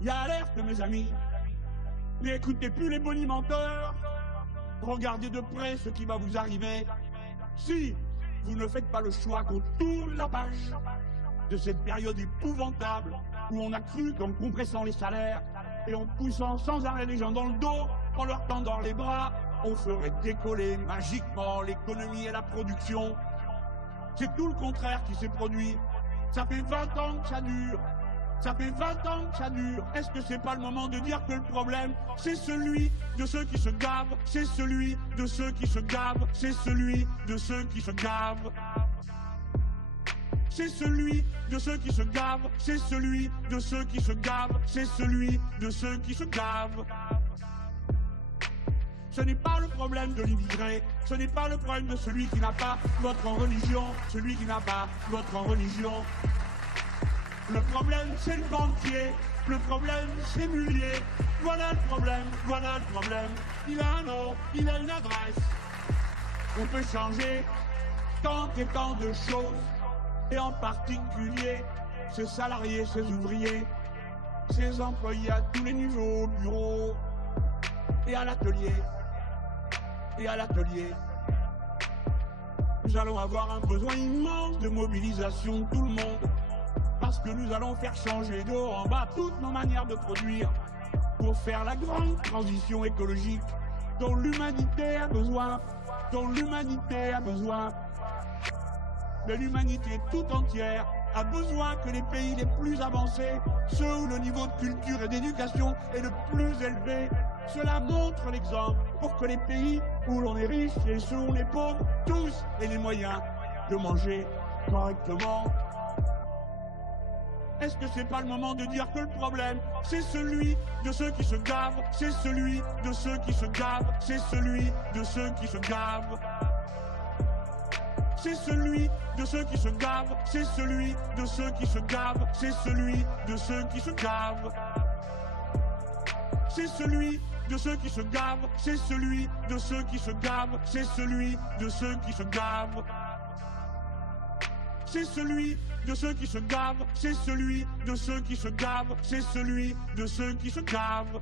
Il y a alerte, mes amis. N'écoutez plus les bonimenteurs. Regardez de près ce qui va vous arriver. Si vous ne faites pas le choix qu'on tourne la page de cette période épouvantable où on a cru qu'en compressant les salaires et en poussant sans arrêt les gens dans le dos, en leur tendant les bras, on ferait décoller magiquement l'économie et la production. C'est tout le contraire qui s'est produit. Ça fait 20 ans que ça dure. Ça fait 20 ans que ça dure. Est-ce que c'est pas le moment de dire que le problème, c'est celui de ceux qui se gavent, c'est celui de ceux qui se gavent, c'est celui de ceux qui se gavent. C'est celui de ceux qui se gavent, c'est celui de ceux qui se gavent, c'est celui de ceux qui se gavent. Ce n'est pas le problème de l'immigré, ce n'est pas le problème de celui qui n'a pas votre religion, celui qui n'a pas votre religion. Le problème, c'est le banquier, le problème, c'est Mullier. Voilà le problème, voilà le problème. Il a un nom, il a une adresse. On peut changer tant et tant de choses, et en particulier ses salariés, ses ouvriers, ses employés à tous les niveaux, au bureau et à l'atelier. Et à l'atelier. Nous allons avoir un besoin immense de mobilisation de tout le monde, parce que nous allons faire changer de haut en bas toutes nos manières de produire pour faire la grande transition écologique dont l'humanité a besoin, dont l'humanité a besoin. Mais l'humanité tout entière a besoin que les pays les plus avancés, ceux où le niveau de culture et d'éducation est le plus élevé, cela montre l'exemple pour que les pays où l'on est riche et ceux où on est pauvre, tous aient les moyens de manger correctement. Est-ce que c'est pas le moment de dire que le problème, c'est celui de ceux qui se gavent, c'est celui de ceux qui se gavent, c'est celui de ceux qui se gavent. C'est celui de ceux qui se gavent, c'est celui de ceux qui se gavent, c'est celui de ceux qui se gavent. C'est celui de ceux qui se gavent, c'est celui de ceux qui se gavent, c'est celui de ceux qui se gavent. C'est celui de ceux qui se gavent, c'est celui de ceux qui se gavent, c'est celui de ceux qui se gavent.